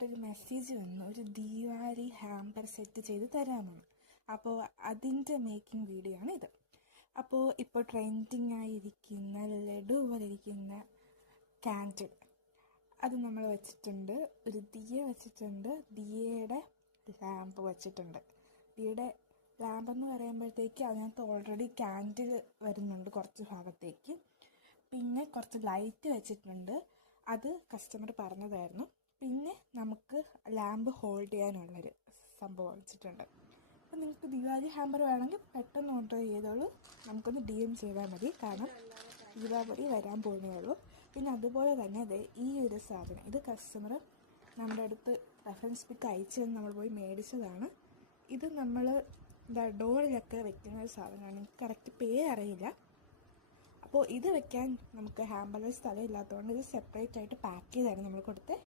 ഇങ്ങോട്ടൊരു message വന്നു, ഒരു Deepavali hamper set ചെയ്ത് തരാമെന്ന്. അപ്പോൾ അതിൻ്റെ മേക്കിംഗ് വീഡിയോ ആണ് ഇത്. അപ്പോൾ ഇപ്പോൾ ട്രെൻഡിങ് ആയിരിക്കുന്ന ലഡു പോലെ ഇരിക്കുന്ന കാൻഡിൽ അത് നമ്മൾ വെച്ചിട്ടുണ്ട്. ഒരു ദിയ വെച്ചിട്ടുണ്ട്, ദിയയുടെ ലാമ്പ് വെച്ചിട്ടുണ്ട്. ദിയയുടെ ലാമ്പെന്ന് പറയുമ്പോഴത്തേക്ക് അതിനകത്ത് ഓൾറെഡി കാൻഡിൽ വരുന്നുണ്ട് കുറച്ച് ഭാഗത്തേക്ക്. പിന്നെ കുറച്ച് ലൈറ്റ് വെച്ചിട്ടുണ്ട്, അത് കസ്റ്റമർ പറഞ്ഞതായിരുന്നു. പിന്നെ നമുക്ക് ലാമ്പ് ഹോൾഡ് ചെയ്യാനുള്ളൊരു സംഭവം വെച്ചിട്ടുണ്ട്. അപ്പം നിങ്ങൾക്ക് ദീപാവലി ഹാമ്പർ വേണമെങ്കിൽ പെട്ടെന്ന് ഓർഡർ ചെയ്തോളൂ, നമുക്കൊന്ന് DM ചെയ്താൽ മതി, കാരണം ദീപാവലി വരാൻ പോകുന്നേ ഉള്ളൂ. പിന്നെ അതുപോലെ തന്നെ അതെ ഈ ഒരു സാധനം, ഇത് കസ്റ്റമർ നമ്മുടെ അടുത്ത് റെഫറൻസ് പിക്ക് അയച്ചു തന്ന് നമ്മൾ പോയി മേടിച്ചതാണ്. ഇത് നമ്മൾ ഡോറിലൊക്കെ വെക്കുന്ന ഒരു സാധനമാണ്, എനിക്ക് കറക്റ്റ് പേരറിയില്ല. അപ്പോൾ ഇത് വെക്കാൻ നമുക്ക് ഹാമ്പറിൽ സ്ഥലമില്ലാത്തതുകൊണ്ട് ഇത് സെപ്പറേറ്റ് ആയിട്ട് പാക്ക് ചെയ്താണ് നമ്മൾ കൊടുത്തത്.